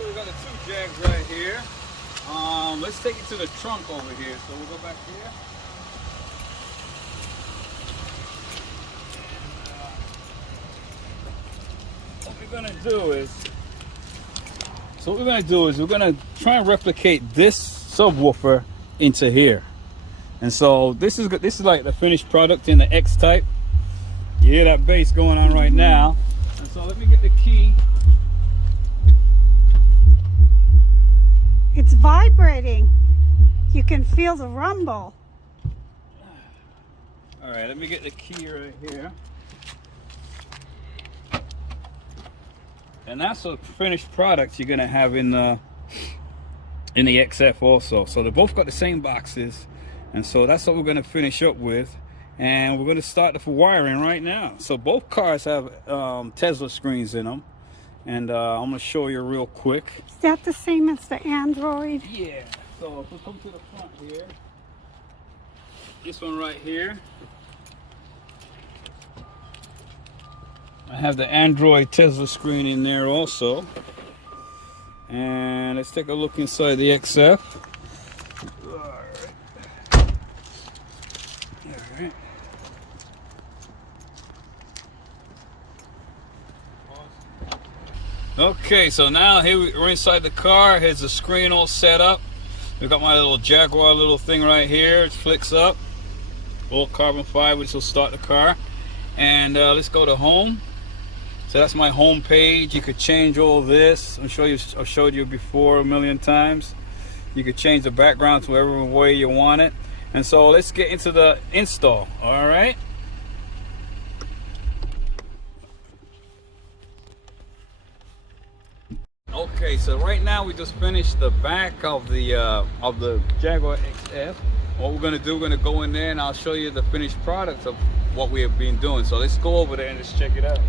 so we got the two Jags right here. Let's take it to the trunk over here. So we'll go back here. What we're gonna do is we're gonna try and replicate this subwoofer into here. And so this is like the finished product in the X type. You hear that bass going on right now. And so let me get the key. It's vibrating. You can feel the rumble. All right, let me get the key right here. And that's a finished product you're gonna have in the XF also. So they both got the same boxes, and so that's what we're gonna finish up with. And we're gonna start the wiring right now. So both cars have Tesla screens in them, and I'm gonna show you real quick. Is that the same as the Android? Yeah. So if we come to the front here, this one right here, I have the Android Tesla screen in there also. And let's take a look inside the XF. All right. Okay, so now here we're inside the car. Here's the screen all set up. We've got my little Jaguar little thing right here. It flicks up. All carbon fiber, which will start the car. And let's go to home. So that's my home page. You could change all this. I've showed you before a million times. You could change the background to whatever way you want it. And so let's get into the install. All right. Okay, so right now we just finished the back of the Jaguar XF. What we're gonna do, we're gonna go in there and I'll show you the finished product of what we have been doing. So let's go over there and let's check it out.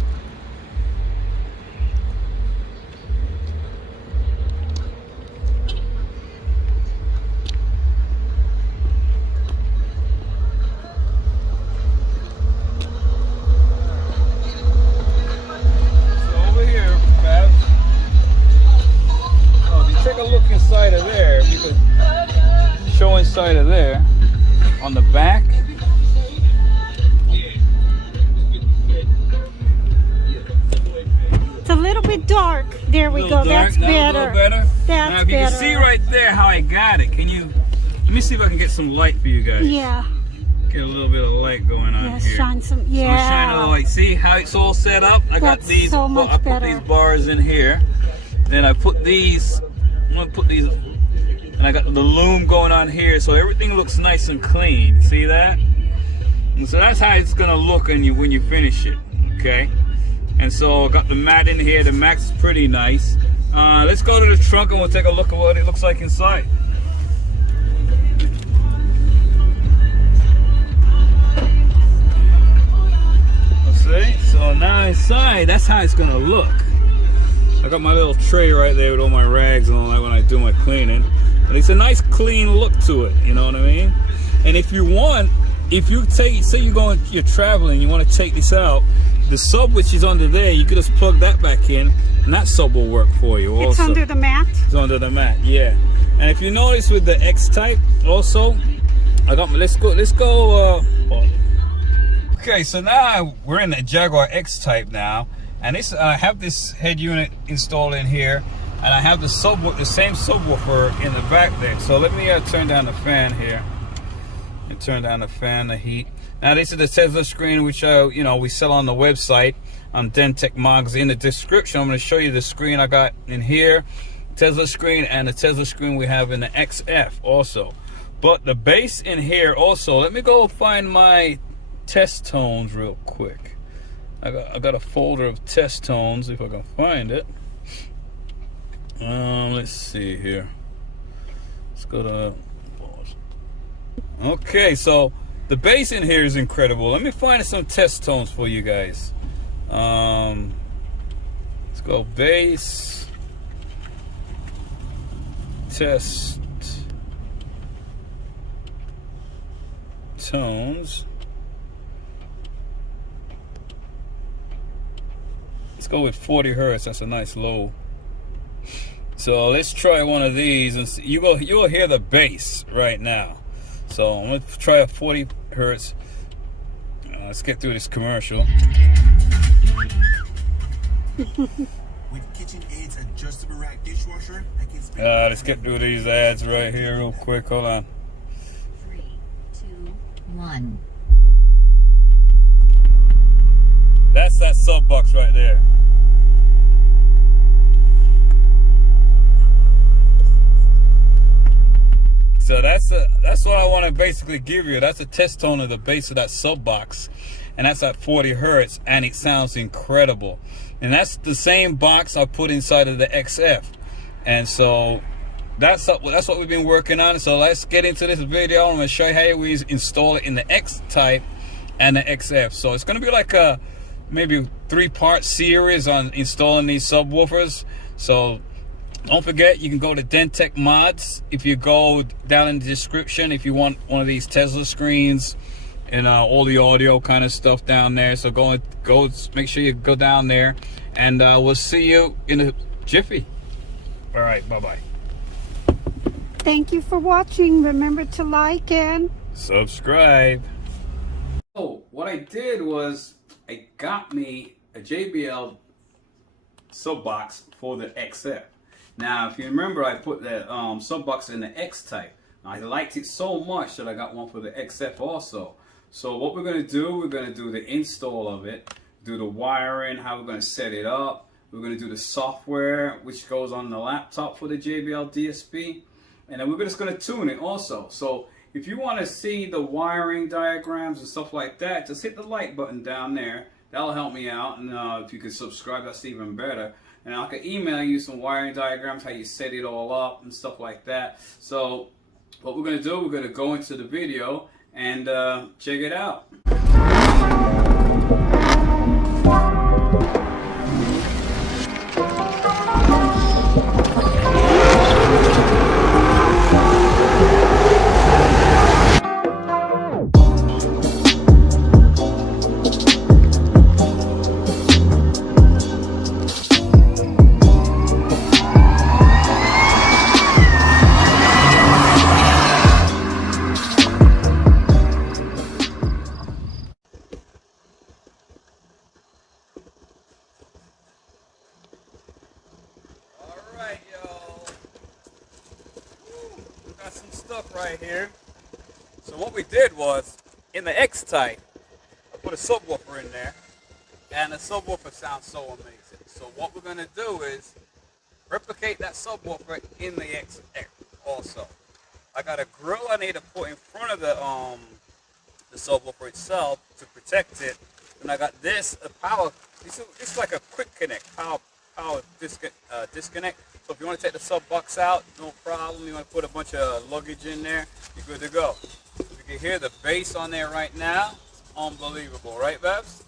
Inside of there, you could show inside of there on the back. It's a little bit dark. There we go. That's better. That's now, if you better. can see right there how I got it, can you? Let me see if I can get some light for you guys. Yeah. Get a little bit of light going on here. Shine some. Yeah. So shine a little light. See how it's all set up? I got these. So much I put better. these bars in here. Then I put these. I'm gonna put these, and I got the loom going on here, so everything looks nice and clean. See that? And so that's how it's gonna look when you finish it. Okay. And so I got the mat in here. The mat's pretty nice. Let's go to the trunk and we'll take a look at what it looks like inside. See? So now inside, that's how it's gonna look. I got my little tray right there with all my rags and all that when I do my cleaning. But it's a nice clean look to it, you know what I mean? And if you want, if you take, say you're traveling, you want to take this out, the sub which is under there, you could just plug that back in and that sub will work for you also. It's under the mat? It's under the mat, yeah. And if you notice with the X type also, I got my, let's go. Okay, so now we're in the Jaguar X type now. And this, I have this head unit installed in here, and I have the same subwoofer in the back there. So let me turn down the fan here. And turn down the fan, the heat. Now this is the Tesla screen, which we sell on the website on Dentech Mogs. In the description, I'm going to show you the screen I got in here, Tesla screen, and the Tesla screen we have in the XF also. But the bass in here also. Let me go find my test tones real quick. I got a folder of test tones if I can find it. Let's see here. Let's go to. Okay, so the bass in here is incredible. Let me find some test tones for you guys. Let's go bass test tones. Let's go with 40 hertz. That's a nice low. So let's try one of these, and see, you'll hear the bass right now. So I'm gonna try a 40 hertz. Let's get through this commercial. With KitchenAid's adjustable rack dishwasher, I can spin. Let's get through these ads right here real quick. Hold on. 3, 2, 1. That's that sub box right there. So that's what I want to basically give you. That's a test tone of the bass of that sub box, and that's at 40 hertz, and it sounds incredible. And that's the same box I put inside of the XF, and so that's what we've been working on. So let's get into this video. I'm going to show you how we install it in the X type and the XF. So it's going to be like a maybe 3-part series on installing these subwoofers. So don't forget, you can go to Dentech Mods. If you go down in the description, if you want one of these Tesla screens and all the audio kind of stuff down there, so go make sure you go down there, and we'll see you in a jiffy. All right, bye-bye. Thank you for watching. Remember to like and Subscribe. So what I did was I got me a JBL sub box for the XF. Now, if you remember, I put the sub box in the X type. I liked it so much that I got one for the XF also. So what we're going to do, we're going to do the install of it, do the wiring, how we're going to set it up. We're going to do the software, which goes on the laptop for the JBL DSP. And then we're just going to tune it also. So if you want to see the wiring diagrams and stuff like that, just hit the like button down there. That'll help me out. And if you could subscribe, that's even better. And I can email you some wiring diagrams, how you set it all up and stuff like that. So what we're going to do, we're going to go into the video and check it out. Got some stuff right here. So what we did was, in the X type, I put a subwoofer in there, and the subwoofer sounds so amazing. So what we're gonna do is replicate that subwoofer in the XF also. I got a grill I need to put in front of the subwoofer itself to protect it. And I got this, a power. This is like a quick connect, power disconnect. So if you want to take the sub box out, no problem. You want to put a bunch of luggage in there, you're good to go. You can hear the bass on there right now. It's unbelievable, right, Babs?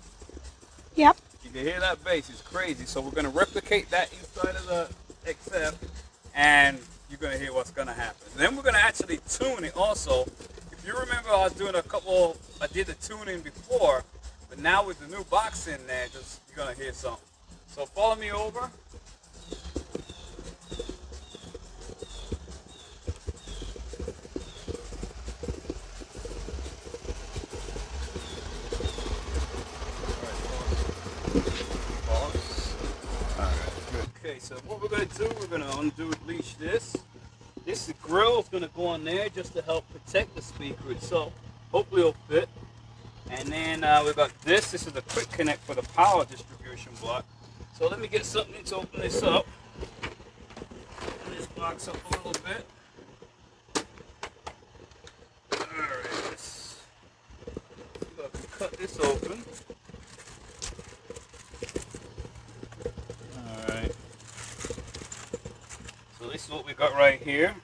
yep. You can hear that bass. It's crazy. So we're going to replicate that inside of the XF, and you're going to hear what's going to happen. Then we're going to actually tune it also. If you remember, I was doing I did the tuning before, but now with the new box in there, you're going to hear something. So follow me over. Okay, so what we're going to do, we're going to unleash this. This grill is going to go on there just to help protect the speaker itself. Hopefully it'll fit. And then we've got this. This is the quick connect for the power distribution block. So let me get something to open this up. Open this box up a little bit. Alright, let's cut this open. Alright. So this is what we got right here.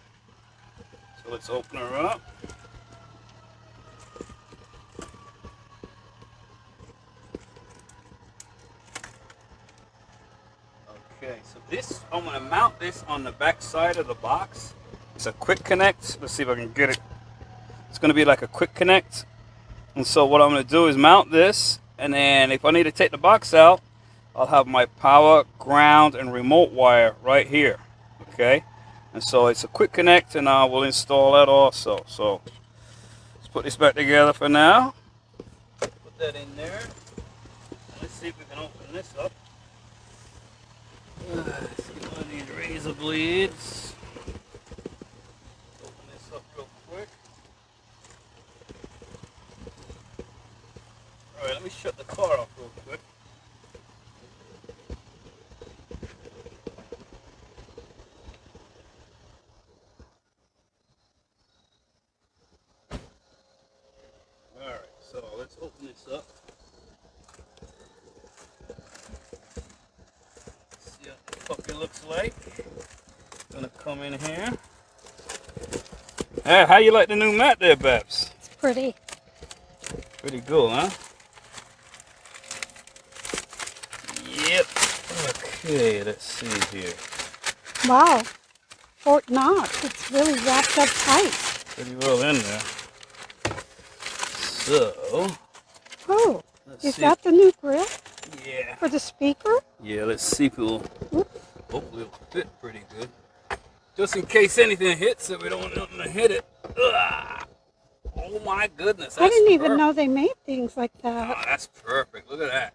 So let's open her up. Okay, so this, I'm going to mount this on the back side of the box. It's a quick connect. Let's see if I can get it. It's going to be like a quick connect. And so what I'm going to do is mount this, and then if I need to take the box out, I'll have my power, ground, and remote wire right here. okay? And so it's a quick connect, and I will install that also. So let's put this back together for now. Put that in there. Let's see if we can open this up. Let's get one of these razor blades. Open this up real quick. Alright, let me shut the car off real quick. Alright, so let's open this up. See what the puppy looks like. Gonna come in here. Hey, how you like the new mat there, Babs? It's pretty. Pretty cool, huh? Yep. Okay, let's see here. Wow. Fort Knox. It's really wrapped up tight. Pretty well in there. So, Oh, let's is see. that the new grill Yeah. for the speaker? Yeah, let's see if it'll, hopefully it'll fit pretty good. Just in case anything hits it, we don't want nothing to hit it. Ugh. Oh my goodness. I didn't even perfect. know they made things like that. Oh, that's perfect. Look at that.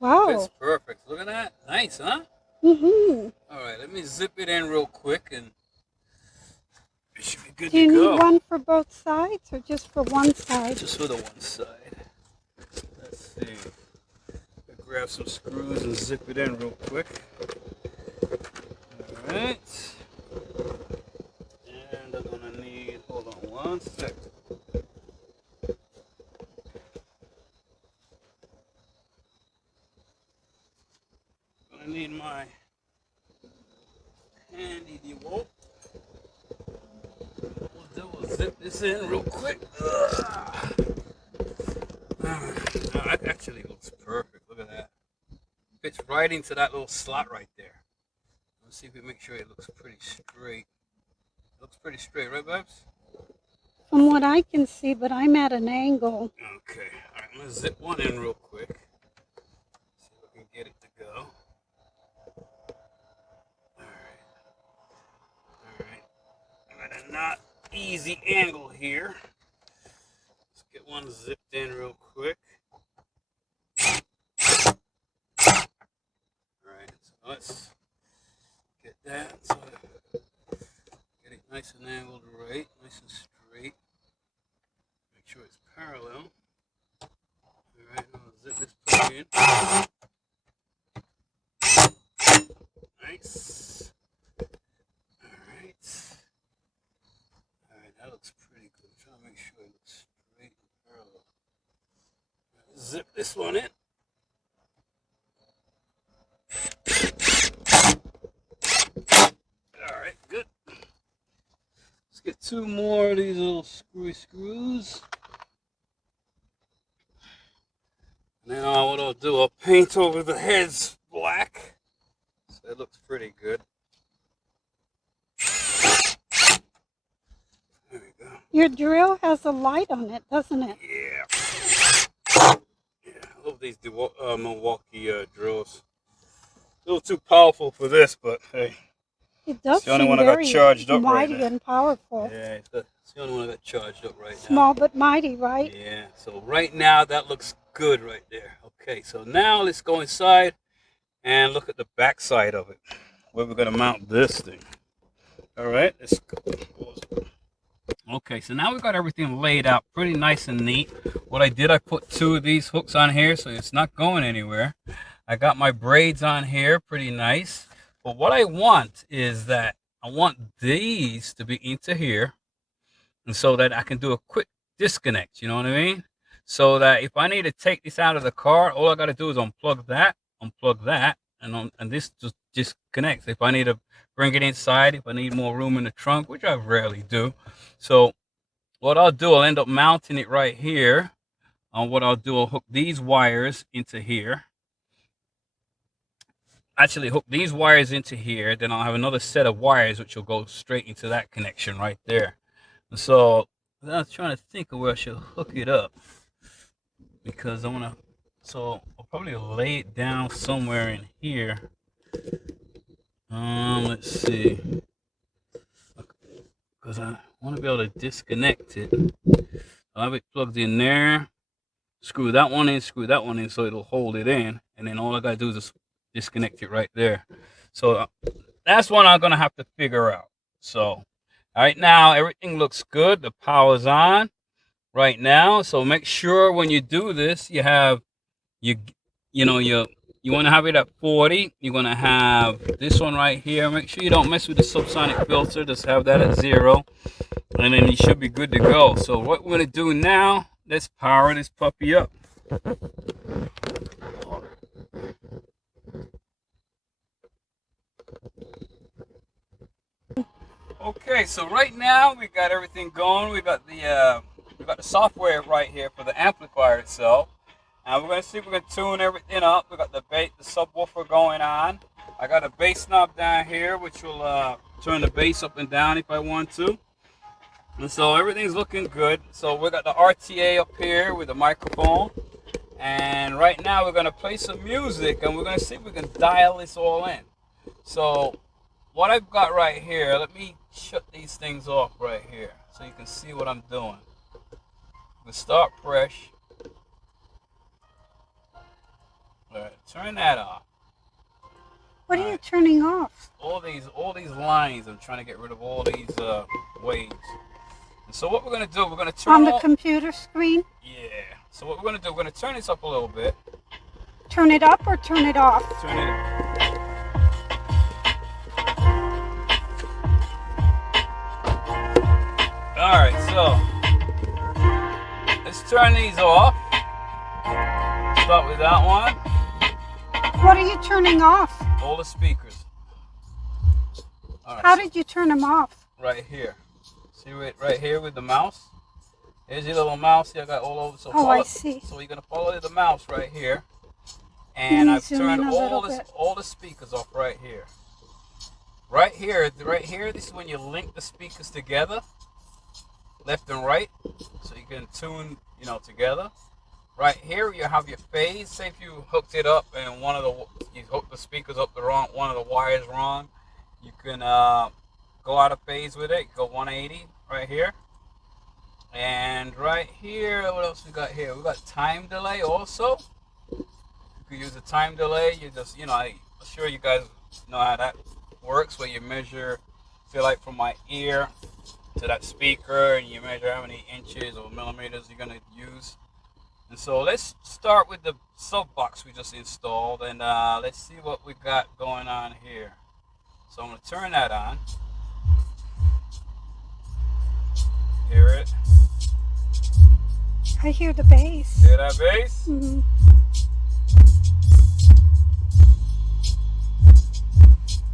Wow. It's perfect. Look at that. Nice, huh? Mm-hmm. All right, let me zip it in real quick and it should be good Do you to go. need one for both sides or just for one side? Just for the one side. Let's see. I'll grab some screws and zip it in real quick. All right. And I'm gonna need, hold on one sec. I need my handy DeWalt. We'll zip this in real quick. That actually looks perfect. Look at that. Fits right into that little slot right there. Let's see if we make sure it looks pretty straight. It looks pretty straight, right, Babs? From what I can see, but I'm at an angle. Okay. All right, I'm gonna zip one in real quick. See if I can get it to go. I'm at a not easy angle here. Let's get one zipped in real quick. Alright, so let's get that. So get it nice and angled right, nice and straight. Make sure it's parallel. Alright, I'm gonna zip this puppy in. Nice. Alright, that looks pretty good. I'm trying to make sure it looks straight and parallel. Zip this one in. Alright, good. Let's get two more of these little screws. Now what I'll do, I'll paint over the heads black. So it looks pretty good. There we go. Your drill has a light on it, doesn't it? Yeah. Yeah, I love these Milwaukee drills. A little too powerful for this, but hey. It does It's the only seem one I got very charged up right mighty now. and powerful. Yeah, it's the only one I got charged up right now. Small but mighty, right? Yeah, so right now that looks good right there. Okay, so now let's go inside and look at the back side of it, where we're going to mount this thing. All right, let's go. Okay, so now we've got everything laid out pretty nice and neat. What I did, I put two of these hooks on here so it's not going anywhere. I got my braids on here, pretty nice. But what I want is that I want these to be into here, and so that I can do a quick disconnect, you know what I mean? So that if I need to take this out of the car, all I got to do is unplug that, and this just disconnects. If I need to bring it inside, if I need more room in the trunk, which I rarely do. So what I'll do, I'll end up mounting it right here. What I'll do, I'll hook these wires into here. Actually hook these wires into here, then I'll have another set of wires which will go straight into that connection right there. And so I was trying to think of where I should hook it up, because I want to, so I'll probably lay it down somewhere in here. Let's see. Because I want to be able to disconnect it. I'll have it plugged in there. Screw that one in, screw that one in, so it'll hold it in. And then all I gotta do is just disconnect it right there. So that's one I'm gonna have to figure out. So right now everything looks good. The power's on right now. So make sure when you do this, you have you want to have it at 40. You're gonna have this one right here. Make sure you don't mess with the subsonic filter. Just have that at 0, and then you should be good to go. So what we're gonna do now? Let's power this puppy up. Okay, so right now we got everything going. We got the software right here for the amplifier itself, and we're gonna see if we can tune everything up. We got the subwoofer going on. I got a bass knob down here, which will turn the bass up and down if I want to. And so everything's looking good. So we got the RTA up here with the microphone, and right now we're gonna play some music, and we're gonna see if we can dial this all in. So what I've got right here, let me shut these things off right here so you can see what I'm doing. We start fresh. All right, turn that off. What are you turning off? All these lines. I'm trying to get rid of all these waves. And so what we're gonna do, we're gonna turn on the computer screen. Yeah. So what we're gonna do, we're gonna turn this up a little bit. Turn it up or turn it off? Turn it. All right. So let's turn these off. Start with that one. What are you turning off? All the speakers. All right. How did you turn them off? Right here. See it right here with the mouse? Here's your little mouse. I got all over. So I see. So you're gonna follow the mouse right here. And I've turned all the speakers off right here. Right here, this is when you link the speakers together, left and right, so you can tune, together. Right here, you have your phase. Say if you hooked it up and you hooked the speakers up one of the wires wrong, you can go out of phase with it. Go 180 right here. And right here, what else we got here? We got time delay also. You can use a time delay. You just, I'm sure you guys know how that works, where you measure, say like from my ear to that speaker, and you measure how many inches or millimeters you're gonna use. And so let's start with the sub box we just installed, and let's see what we got going on here. So I'm gonna turn that on. Hear it? I hear the bass. Hear that bass? Mm-hmm.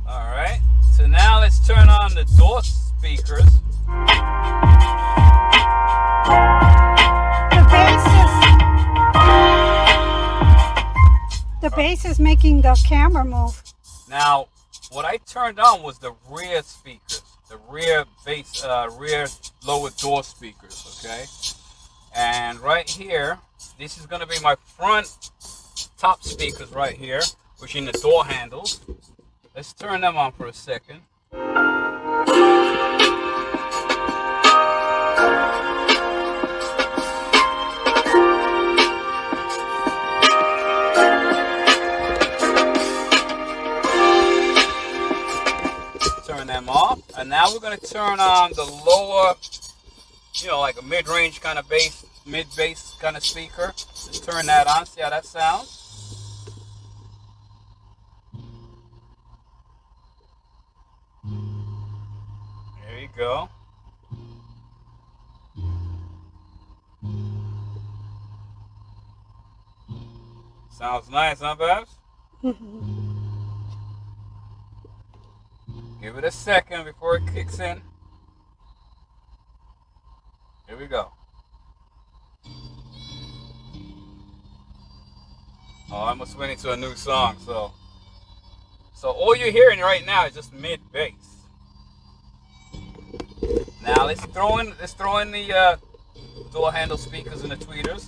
All right. So now let's turn on the door speakers. The bass is making the camera move. Now, what I turned on was the rear speakers, the rear bass, rear lower door speakers, okay? And right here, this is gonna be my front top speakers right here, which in the door handles. Let's turn them on for a second. Turn them off, and now we're going to turn on the lower, like a mid-range kind of bass, mid-bass kind of speaker. Just turn that on, see how that sounds. There you go. Sounds nice, huh, Babs? Give it a second before it kicks in. Here we go. Oh, I must went into a new song, so all you're hearing right now is just mid bass. Now let's throw in the door handle speakers and the tweeters.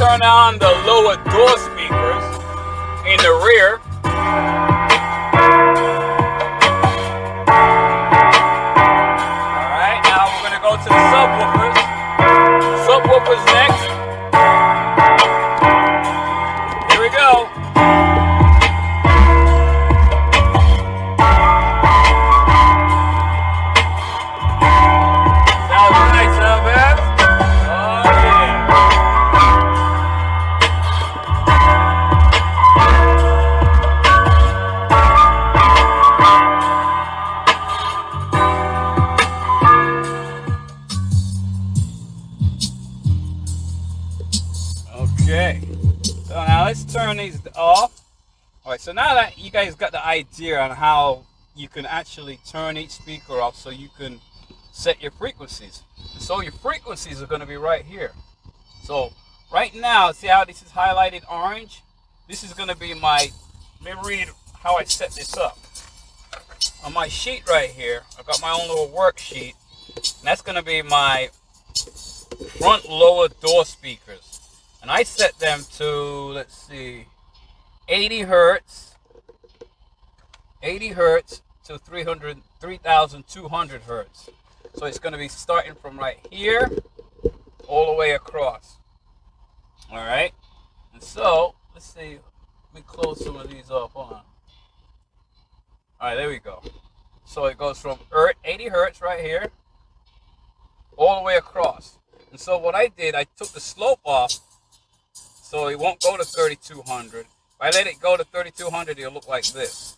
turn on the lower door speakers in the rear. Alright, now we're going to go to the subwoofers. Subwoofers next. Here we go. Sounds nice, huh, man? Oh, yeah. Okay, so now let's turn these off. Alright, so now that you guys got the idea on how you can actually turn each speaker off so you can set your frequencies. So your frequencies are going to be right here. So right now, see how this is highlighted orange? This is going to be my, let me read how I set this up. On my sheet right here, I've got my own little worksheet. And that's going to be my front lower door speakers. And I set them to, let's see, 80 hertz to 3,200 hertz. So it's going to be starting from right here all the way across. All right. And so let's see. Let me close some of these off on. All right, there we go. So it goes from 80 hertz right here all the way across. And so what I did, I took the slope off. So it won't go to 3,200. If I let it go to 3,200, it'll look like this.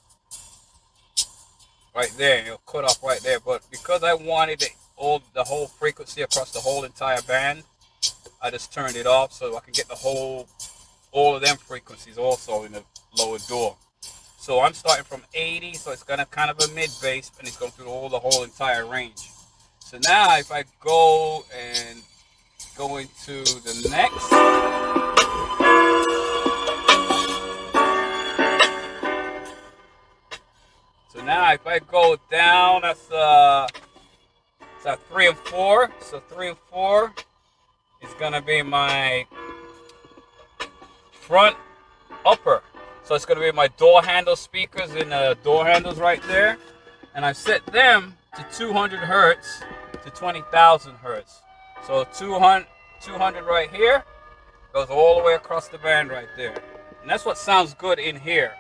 Right there, it'll cut off right there. But because I wanted the whole frequency across the whole entire band, I just turned it off so I can get all of them frequencies also in the lower door. So I'm starting from 80, so it's gonna kind of a mid bass, and it's going through the whole entire range. So now if I go into the next. So now if I go down, that's 3 and 4. So 3 and 4 is gonna be my front upper. So it's gonna be my door handle speakers in the door handles right there. And I've set them to 200 hertz to 20,000 hertz. So 200 right here goes all the way across the band right there. And that's what sounds good in here.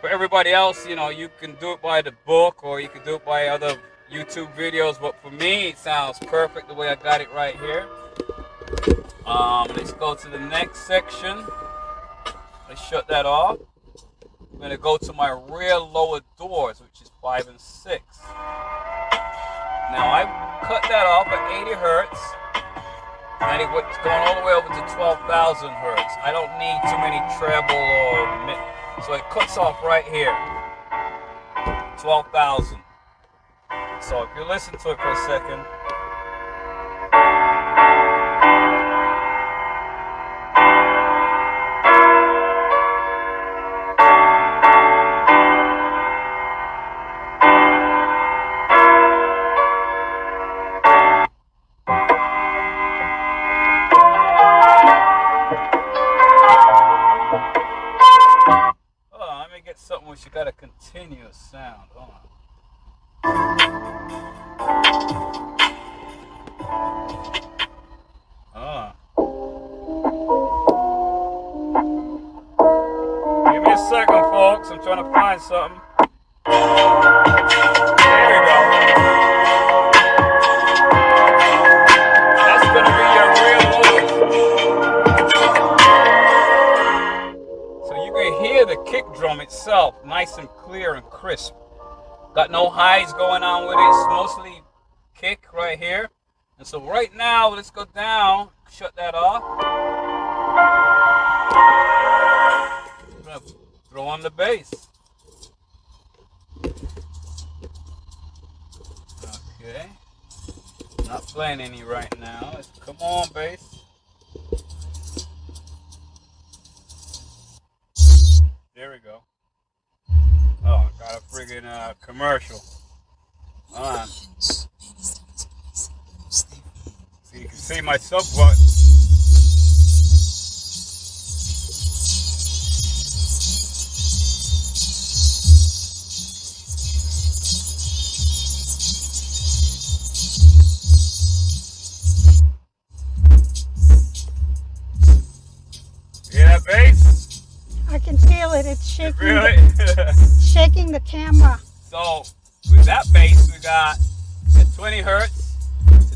For everybody else, you know, you can do it by the book or you can do it by other YouTube videos, but for me, it sounds perfect the way I got it right here. Let's go to the next section. Let's shut that off. I'm gonna go to my rear lower doors, which is 5 and 6. Now I cut that off at 80 hertz, and it's going all the way over to 12,000 hertz. I don't need too many treble or mid. So it cuts off right here, 12,000. So if you listen to it for a second. Something which you got a continuous sound on. Give me a second, folks. I'm trying to find something. There we go. That's gonna be your real voice. So you can hear the kick drum itself, nice and clear and crisp. Got no highs going on with it. It's mostly kick right here. And so right now, let's go down, shut that off. I'm gonna throw on the bass. Okay. Not playing any right now. Come on, bass. There we go. Oh, got a friggin' commercial. Hold on. So you can see my sub button. it. It's shaking, Really? shaking the camera. So with that bass, we got at 20 hertz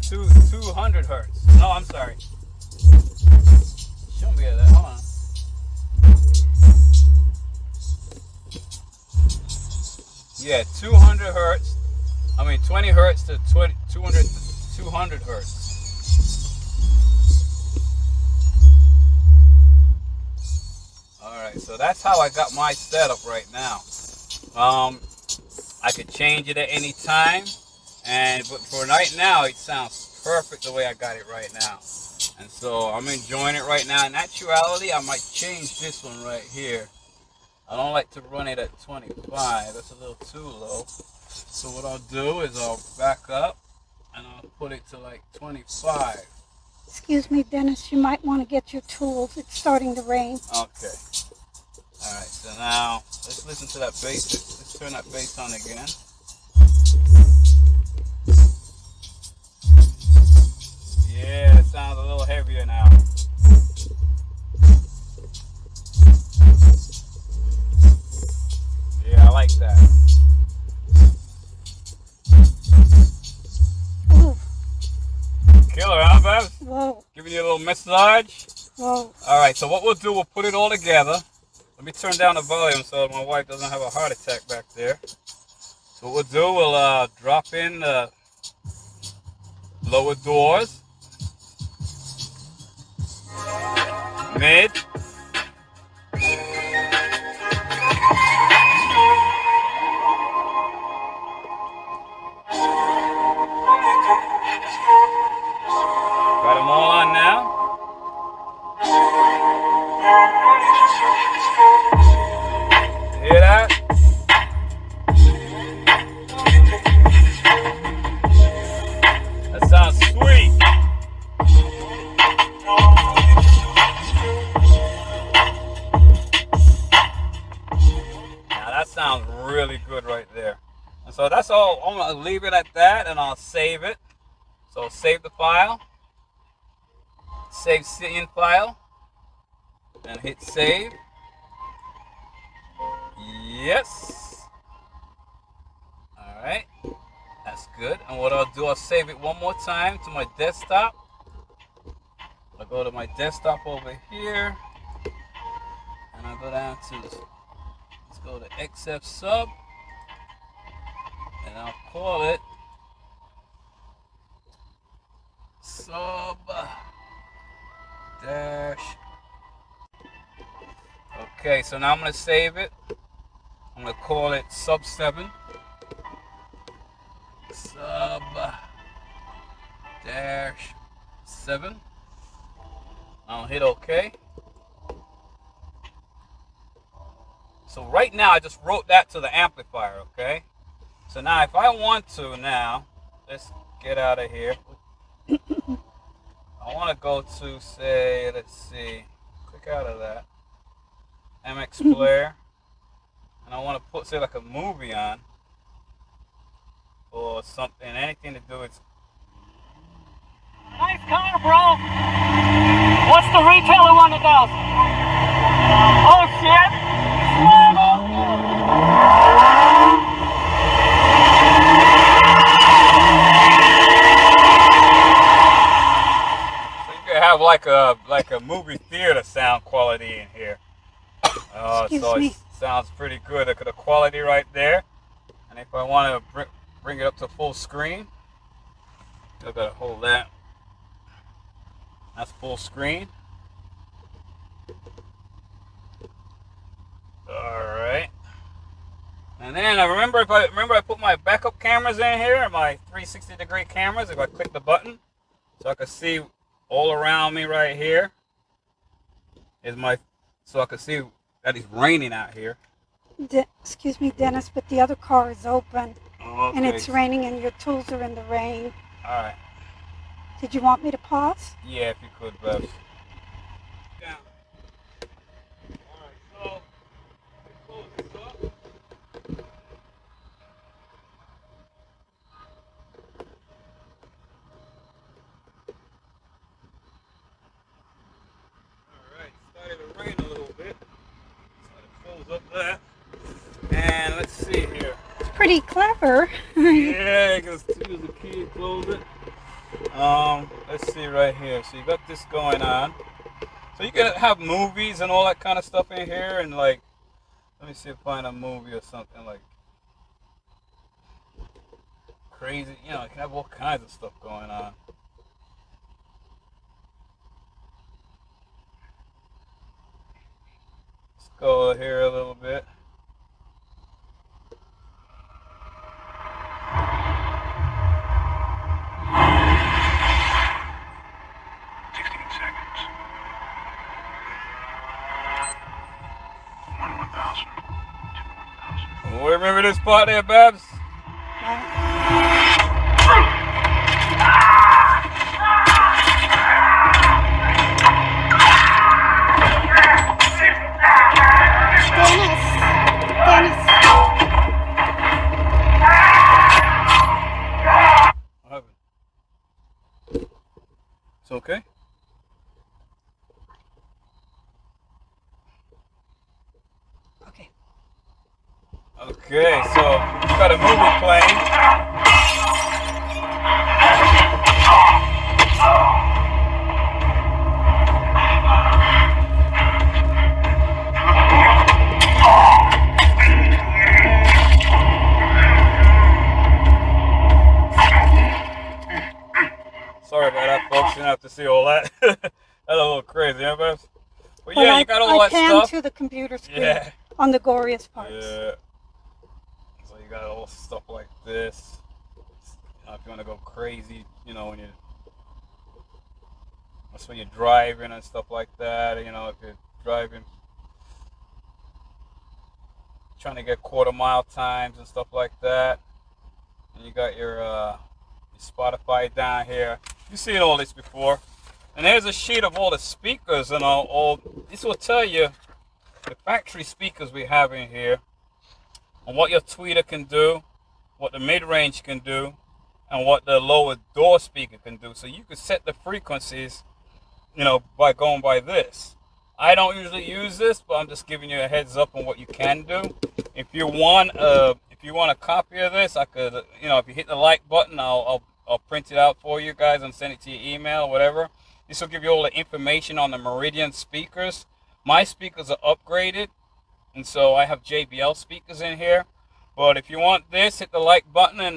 to 200 hertz. No, I'm sorry. Show me that. Hold on. Yeah, 200 hertz. I mean 20 hertz to 200 hertz. Alright, so that's how I got my setup right now. I could change it at any time, but for right now it sounds perfect the way I got it right now. And so I'm enjoying it right now. In actuality, I might change this one right here. I don't like to run it at 25, that's a little too low. So what I'll do is I'll back up and I'll put it to like 25. Excuse me, Dennis, you might want to get your tools. It's starting to rain. Okay. Alright, so now let's listen to that bass. Let's turn that bass on again. Yeah, it sounds a little heavier now. Yeah, I like that. Ooh. Killer, huh, Babs? Whoa. Giving you a little massage. Whoa. Alright, so what we'll do, we'll put it all together. Let me turn down the volume so my wife doesn't have a heart attack back there. So what we'll do, we'll drop in the lower doors, mid, got them all on now. Hear that? That sounds sweet. Now that sounds really good right there. And so that's all. I'm gonna leave it at that, and I'll save it. So save the file, save scene file, and hit save. Yes. All right. That's good. And what I'll do, I'll save it one more time to my desktop. I'll go to my desktop over here, and I'll go down to, let's go to XF sub, and I'll call it sub dash. Okay, so now I'm going to save it. I'm going to call it sub 7. Sub dash 7. I'll hit OK. So right now I just wrote that to the amplifier, okay? So now if I want to now, let's get out of here. I want to go to, say, let's see, click out of that. MX player. And I want to put, say, like a movie on. Or something, anything to do with. Nice car, bro. What's the retailer one of those? Oh shit! So you could have like a movie theater sound quality in here. So it sounds pretty good. Look at the quality right there. And if I want to bring it up to full screen, I gotta hold that. That's full screen. Alright. And then I remember I put my backup cameras in here, my 360-degree cameras, if I click the button, so I can see all around me right here. So I can see that it's raining out here. Excuse me, Dennis, but the other car is open. Okay. And it's raining and your tools are in the rain. Alright. Did you want me to pause? Yeah, if you could, Bubs. Down. Alright, so close this up. Alright, started to rain a little bit. So it fills up pretty clever. Yeah, because use the key to close it. Let's see right here. So you got this going on. So you can have movies and all that kind of stuff in here, and like, let me see if I find a movie or something like crazy. You know, you can have all kinds of stuff going on. Let's go here a little bit. Remember this part there, Babs? Dennis. What happened? It's okay? Okay. Okay, so we've got a movie playing. Sorry about that, folks. You don't have to see all that. That's a little crazy, huh, Babs? But yeah, Well, you got all that I stuff. to the computer screen Yeah. on the goriest parts. Yeah. So you got all stuff like this. You know, if you want to go crazy, you know, that's when you're driving and stuff like that. You know, if you're driving, trying to get quarter-mile times and stuff like that. And you got your Spotify down here. You've seen all this before. And there's a sheet of all the speakers and all. This will tell you the factory speakers we have in here, and what your tweeter can do, what the mid-range can do, and what the lower door speaker can do. So you can set the frequencies, you know, by going by this. I don't usually use this, but I'm just giving you a heads up on what you can do. If you want a copy of this, I could, you know, if you hit the like button, I'll print it out for you guys and send it to your email or whatever. This will give you all the information on the Meridian speakers. My speakers are upgraded, and so I have JBL speakers in here. But if you want this, hit the like button and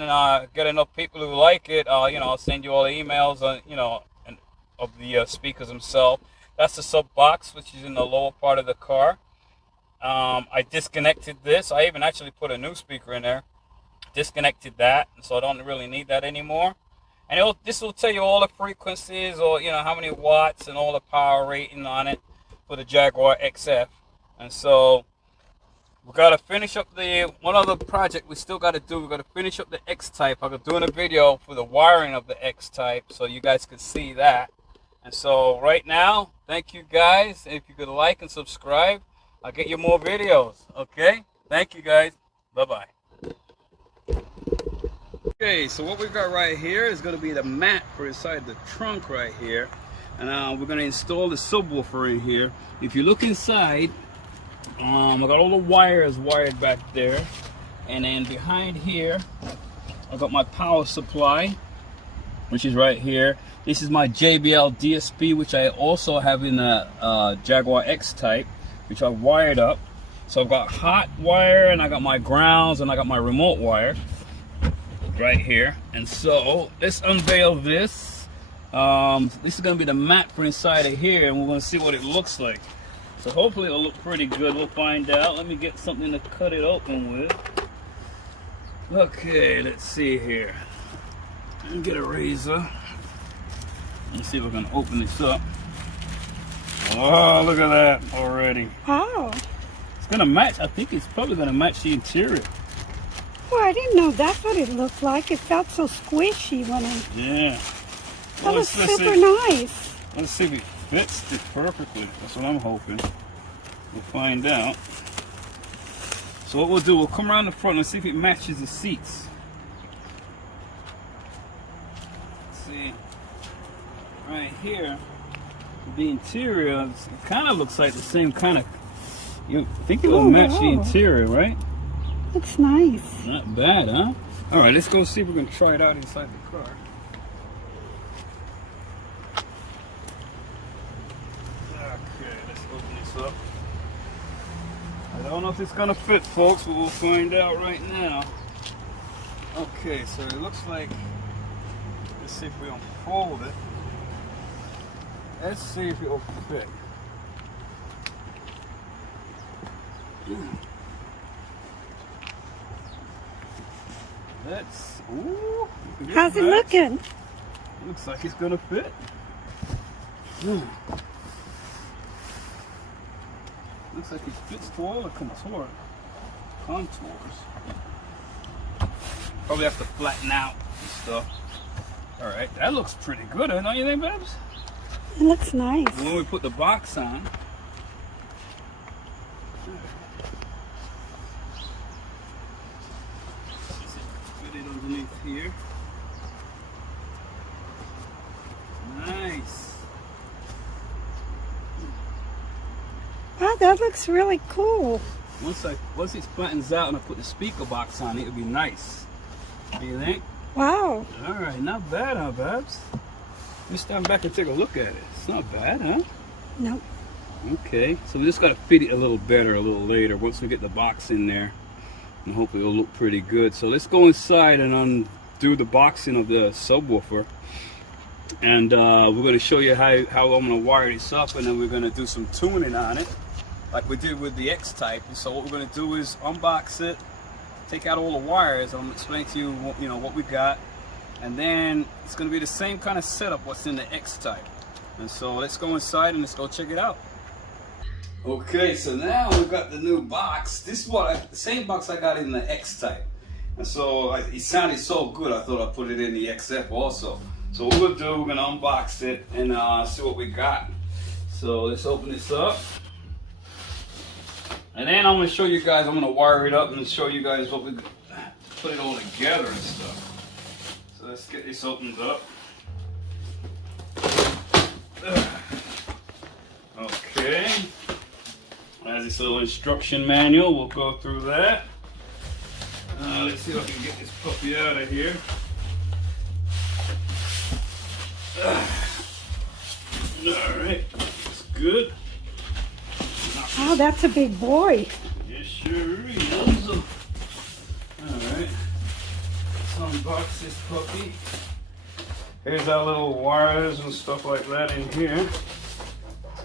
get enough people who like it. You know, I'll send you all the emails, you know, of the speakers themselves. That's the sub box, which is in the lower part of the car. I disconnected this. I even actually put a new speaker in there. Disconnected that, so I don't really need that anymore. And this will tell you all the frequencies, or you know, how many watts and all the power rating on it for the Jaguar XF. And so we got to finish up the one other project we still got to do. We got to finish up the X-Type. I'm doing a video for the wiring of the X-Type, so you guys can see that. And so right now, thank you guys. If you could like and subscribe, I'll get you more videos. Okay, thank you guys. Bye-bye. Okay, so what we've got right here is going to be the mat for inside the trunk right here. And we're going to install the subwoofer in here. If you look inside, I got all the wires wired back there. And then behind here, I got my power supply, which is right here. This is my JBL DSP, which I also have in a Jaguar X-Type, which I've wired up. So I've got hot wire, and I got my grounds, and I got my remote wire right here. And so let's unveil this. This is going to be the mat for inside of here, and we're going to see what it looks like. So hopefully it'll look pretty good. We'll find out. Let me get something to cut it open with. Okay, let's see here. Let me get a razor. Let's see if we can open this up. Oh, look at that already. Wow. It's going to match. I think it's probably going to match the interior. Well, I didn't know that's what it looked like. It felt so squishy when I... Yeah. That was super nice. Let's see if it fits it perfectly. That's what I'm hoping. We'll find out. So what we'll do, we'll come around the front and see if it matches the seats. Let's see. Right here, the interior, it kind of looks like the same kind of... You think it will match the interior, right? Looks nice. Not bad, huh? All right, let's go see if we can try it out inside the car. Okay, let's open this up. I don't know if it's gonna fit, folks, but we'll find out right now. Okay, so it looks like, let's see if we unfold it. Let's see if it'll fit. Let's, ooh. How's it looking? Looks like it's gonna fit. Looks like it fits to all the contours. Probably have to flatten out and stuff. All right, that looks pretty good, don't you think, Babs? It looks nice. When we put the box on, fit it underneath here. Nice. Wow, that looks really cool. Once it flattens out and I put the speaker box on, it'll be nice. Do you think? Wow. All right, not bad, huh, Babs? Let me stand back and take a look at it. It's not bad, huh? Nope. Okay, so we just got to fit it a little better a little later once we get the box in there, and hopefully it'll look pretty good. So let's go inside and undo the boxing of the subwoofer, and we're going to show you how I'm going to wire this up, and then we're going to do some tuning on it like we did with the X-Type. So what we're going to do is unbox it, take out all the wires. I'm going to explain to you what we got, and then it's going to be the same kind of setup what's in the X-Type. And so let's go inside and let's go check it out. Okay, so now we've got the new box. This is the same box I got in the X-Type. And so it sounded so good, I thought I'd put it in the XF also. So what we'll do, we're gonna unbox it and see what we got. So let's open this up. And then I'm gonna show you guys, I'm gonna wire it up and show you guys what we put it all together and stuff. So let's get this opened up. Okay. As this little instruction manual, we'll go through that. Let's see if I can get this puppy out of here. Alright, that's good. Wow, that's a big boy. It sure is. Alright, let's unbox this puppy. Here's our little wires and stuff like that in here.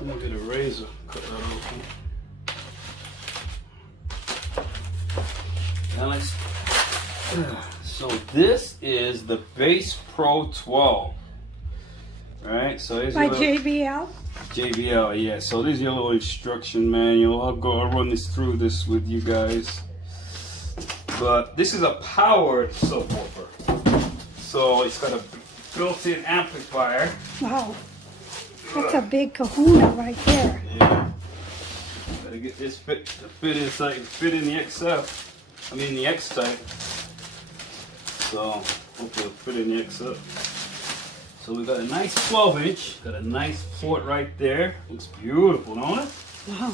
I'm gonna get a razor, cut that open. Now let's, so this is the Bass Pro 12. Right, so here's By your little, JBL? JBL, yeah. So this is your little instruction manual. I'll run this through this with you guys. But this is a powered subwoofer. So it's got a built-in amplifier. Wow. That's a big kahuna right there. Yeah. Gotta get this fit in the XF. I mean the X-Type. So hopefully it'll fit in the XF. So we got a nice 12-inch, got a nice port right there. Looks beautiful, don't it? Wow.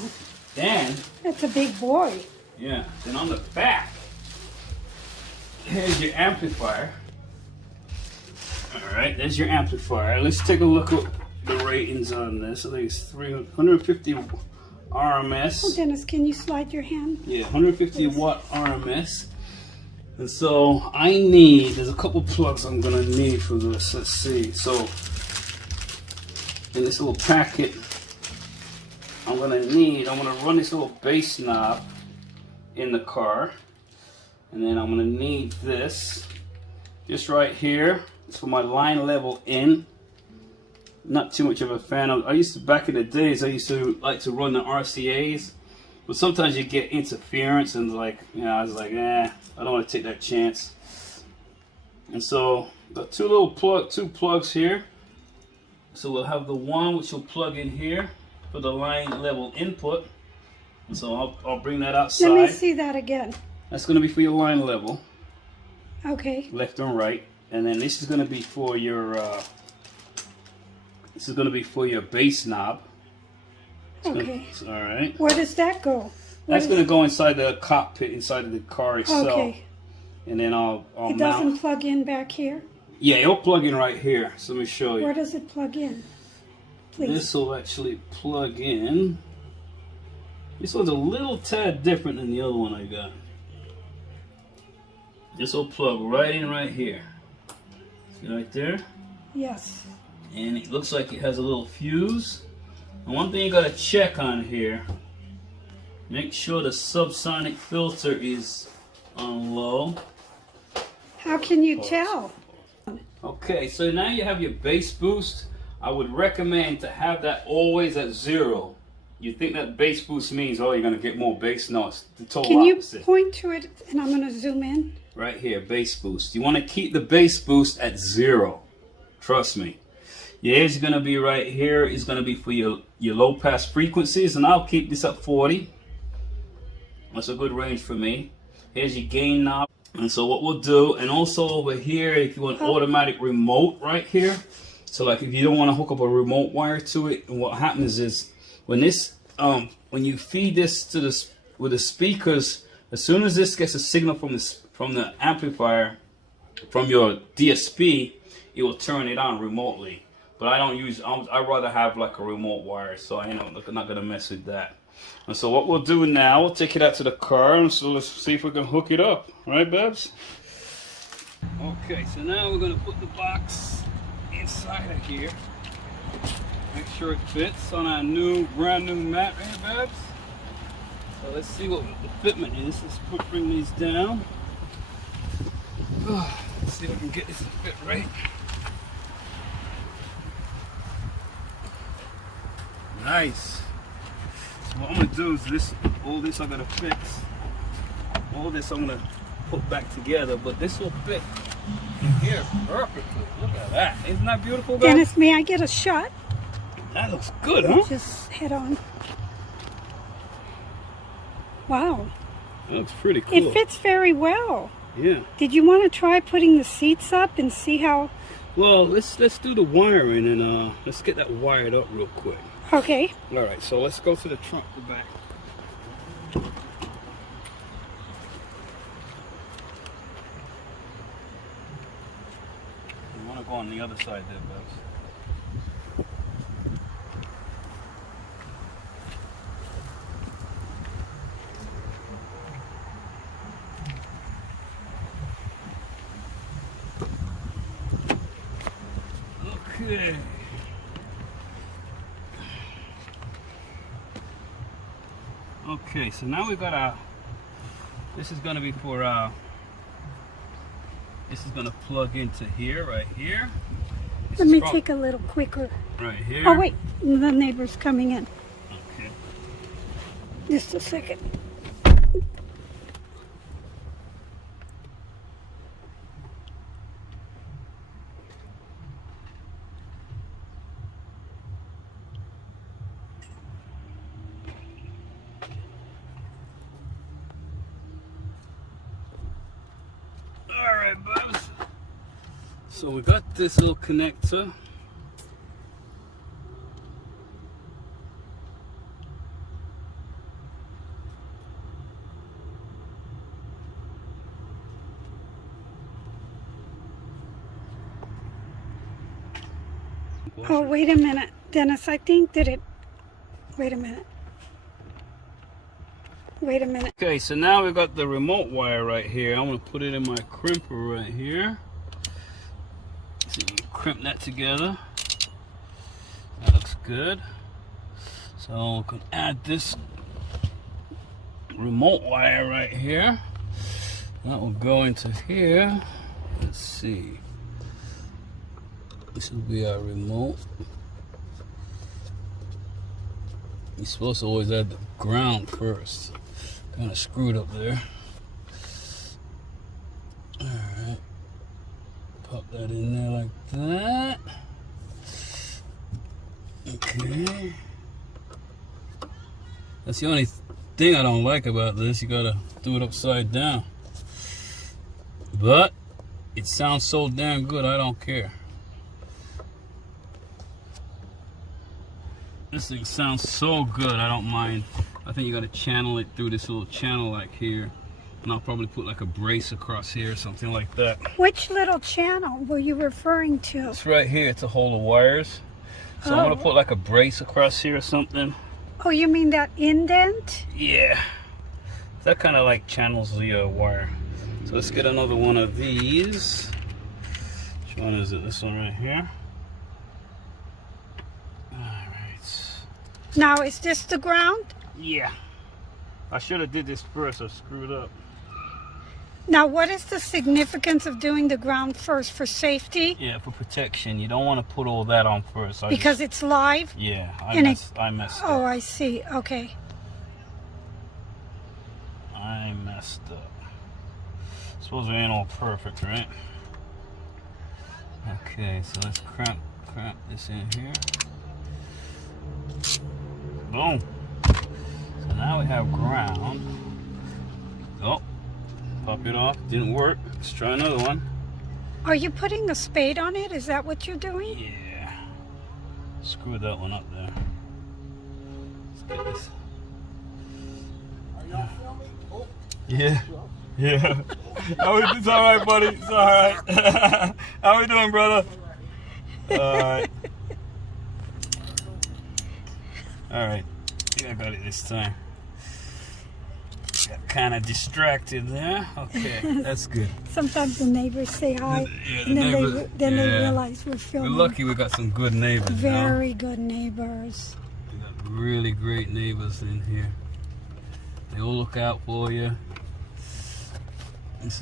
And That's a big boy. yeah, then on the back, here's your amplifier. All right, there's your amplifier. Let's take a look at the ratings on this. I think it's 350 RMS. Oh, Dennis, can you slide your hand? Yeah, 150 watt RMS. And so there's a couple plugs I'm gonna need for this. Let's see. So in this little packet, I'm gonna run this little bass knob in the car. And then I'm gonna need this just right here. It's for my line level in. Not too much of a fan of. Back in the days, I used to like to run the RCAs. But sometimes you get interference and I was like, I don't want to take that chance. And so got two plugs here. So we'll have the one which will plug in here for the line level input. So I'll bring that outside. Let me see that again. That's going to be for your line level, Okay. left and right. And then this is going to be for your bass knob. Okay. All right. Where does that go? That's going to go inside the cockpit, inside of the car itself. Okay. And then I'll It mount. doesn't plug in back here? Yeah, it'll plug in right here. So let me show you. Where does it plug in? Please. This will actually plug in. This one's a little tad different than the other one I got. This will plug right in right here. See right there? Yes. And it looks like it has a little fuse. And one thing you gotta check on here, make sure the subsonic filter is on low. How can you tell? Okay, so now you have your bass boost. I would recommend to have that always at 0. You think that bass boost means, oh, you're gonna get more bass? No, it's the total Can you opposite. point to it and I'm gonna zoom in? Right here, bass boost. You wanna keep the bass boost at 0. Trust me. Your edge is gonna be right here. It's gonna be for your low pass frequencies, and I'll keep this at 40. That's a good range for me. Here's your gain knob. And so what we'll do, and also over here, if you want automatic remote right here. So like if you don't want to hook up a remote wire to it, and what happens is when this, when you feed this to this with the speakers, as soon as this gets a signal from the amplifier, from your DSP, it will turn it on remotely. But I don't use, I'd rather have like a remote wire, so I'm not gonna mess with that. And so what we'll do now, we'll take it out to the car, and so let's see if we can hook it up. Right, Babs? Okay, so now we're gonna put the box inside of here. Make sure it fits on our brand new mat, right, Babs? So let's see what the fitment is. Let's bring these down. Let's see if I can get this to fit right. Nice. So what I'm gonna do is all this I'm gonna fix. All this I'm gonna put back together, but this will fit in here perfectly. Look at that. Isn't that beautiful, guys? Dennis, may I get a shot? That looks good, huh? Just head on. Wow. That looks pretty cool. It fits very well. Yeah. Did you want to try putting the seats up and see how? Well, let's do the wiring, and let's get that wired up real quick. Okay. All right, so let's go to the trunk, the back. You want to go on the other side there, Babs. Okay. Okay, so now we've got this is going to be for this is going to plug into here, right here. Let me take a little quicker. Right here. Oh wait, the neighbor's coming in. Okay. Just a second. Alright, Bubs. So we got this little connector. Oh, wait a minute, Dennis. I think that it. Wait a minute. Wait a minute. Okay, so now we've got the remote wire right here. I'm going to put it in my crimper right here. So you crimp that together. That looks good. So we can add this remote wire right here. That will go into here. Let's see. This will be our remote. You're supposed to always add the ground first. Kind of screwed up there. Alright. Pop that in there like that. Okay. That's the only thing I don't like about this. You gotta do it upside down. But it sounds so damn good, I don't care. This thing sounds so good, I don't mind I think you gotta channel it through this little channel like here. And I'll probably put like a brace across here or something like that. Which little channel were you referring to? It's right here to hold the wires. So I'm gonna put like a brace across here or something. Oh, you mean that indent? Yeah. That kind of like channels the wire. So let's get another one of these. Which one is it? This one right here. Alright. Now, is this the ground? Yeah. I should have did this first. I screwed up. Now, what is the significance of doing the ground first? For safety? Yeah, for protection. You don't want to put all that on first. Because it's live? Yeah, And I messed Oh, up. I see. Okay. I messed up. Suppose we ain't all perfect, right? Okay, so let's cramp this in here. Boom. So now we have ground. Oh, pop it off. Didn't work. Let's try another one. Are you putting a spade on it? Is that what you're doing? Yeah. Screwed that one up there. Let's get this. Are y'all filming? Oh, Yeah. Yeah. It's all right, buddy. It's all right. How we doing, brother? All right. All right. I think I got it this time. Got kind of distracted there. Okay, that's good. Sometimes the neighbors say hi, Yeah, and then, neighbors- they yeah. realize we're We're filming. lucky we got some good neighbors. you know? Very good neighbors. We got really great neighbors in here. They all look out for you.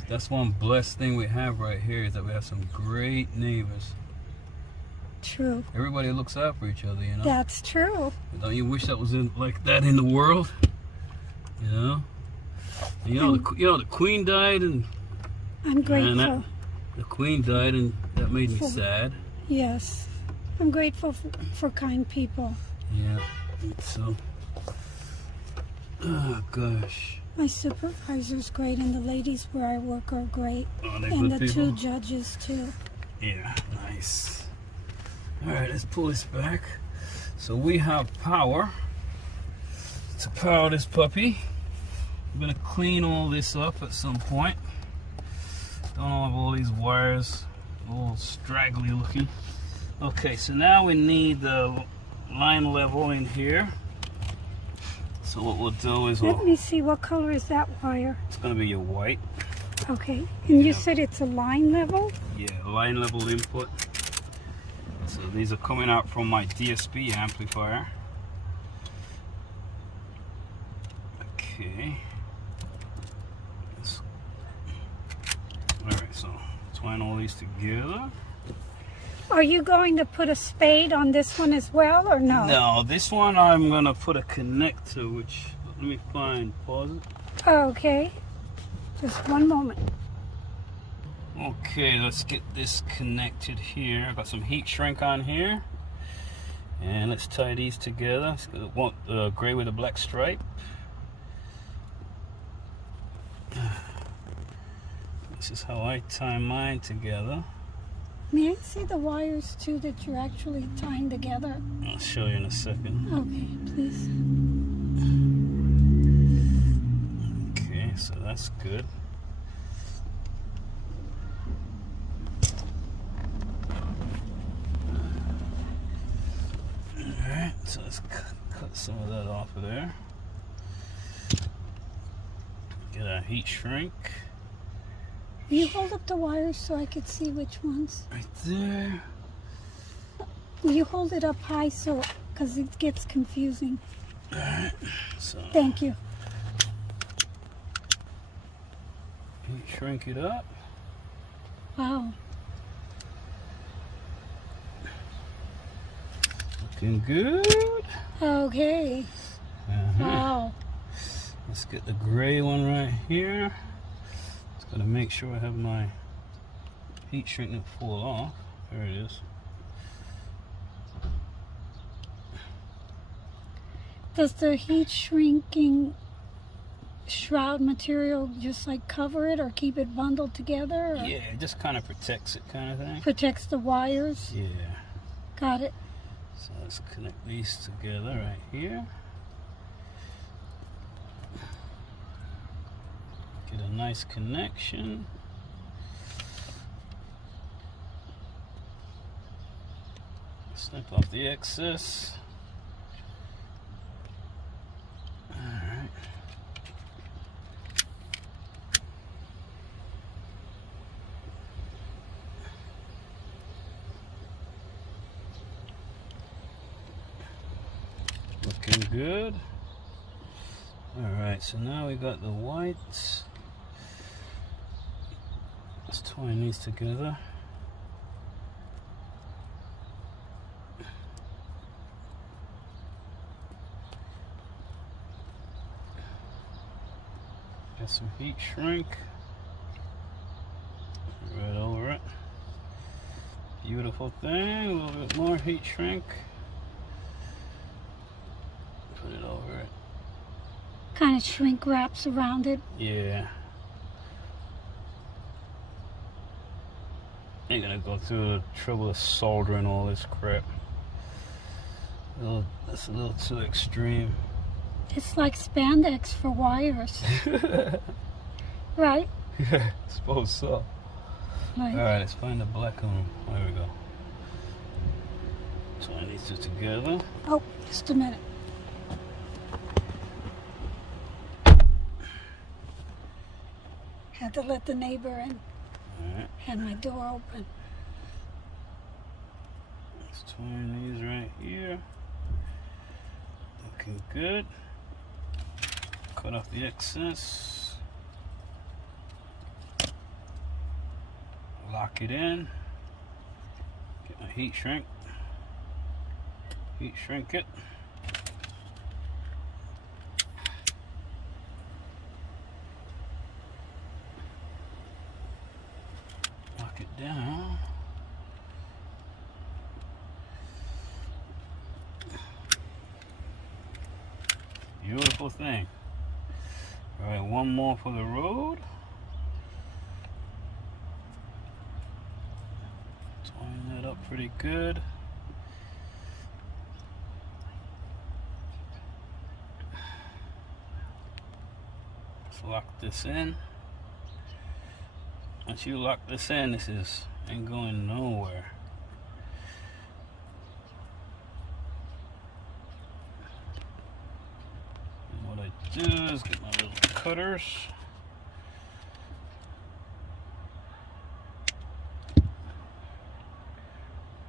That's one blessed thing we have right here is that we have some great neighbors. True. Everybody looks out for each other, you know. That's true. Don't you wish that was like that in the world? You know. And the Queen died, and I'm grateful. Man, the Queen died, and that made me sad. Yes. I'm grateful for kind people. Yeah. So. Oh gosh. My supervisor's great, and the ladies where I work are great. Oh, they're And good the people. two judges, too. Yeah, nice. All right, let's pull this back. So we have power to power this puppy. I'm gonna clean all this up at some point. Don't have all these wires all straggly looking. Okay, so now we need the line level in here. So what we'll do is Let me see, what color is that wire? it's gonna be your white. Okay. And you said it's a line level? Yeah, line level input. So these are coming out from my DSP amplifier. Okay. Alright, so twine all these together. Are you going to put a spade on this one as well, or no? No, this one I'm gonna put a connector, which let me find. Pause it. Okay. Just one moment. Okay, let's get this connected here. I got some heat shrink on here. And let's tie these together. I want the gray with a black stripe. This is how I tie mine together. May I see the wires too that you're actually tying together? I'll show you in a second. Okay, please. Okay, so that's good. Alright, so let's cut some of that off of there. Get our heat shrink. Will you hold up the wires so I could see which ones? Right there. Will you hold it up high so, because it gets confusing? Alright, so Thank you. heat shrink it up. Wow. Looking good. Okay. Wow. Let's get the gray one right here. Just gotta make sure I have my heat shrink not fall off. There it is. Does the heat shrinking shroud material just like cover it or keep it bundled together? Or Yeah, it just kind of protects it, kind of thing. protects the wires? Yeah. Got it. So let's connect these together right here. nice connection. Snip off the excess. Alright. Looking good. Alright, so now we got the whites. Let's twine these together. Got some heat shrink right over it. Beautiful thing. A little bit more heat shrink. Put it over it. Kind of shrink wraps around it. Yeah. Ain't gonna go through the trouble of soldering all this crap. That's a little too extreme. It's like spandex for wires. Right? Yeah, I suppose so. Right. Alright, let's find the black one. There we go. Twine these two together. Oh, just a minute. Had to let the neighbor in. Alright, Had my door open. let's twine these right here. Looking good. Cut off the excess. Lock it in. Get my heat shrink. Heat shrink it. Lock it down. Beautiful thing. All right, one more for the road. Twine that up pretty good. Let's lock this in. Once you lock this in, this ain't going nowhere. And what I do is get my little cutters.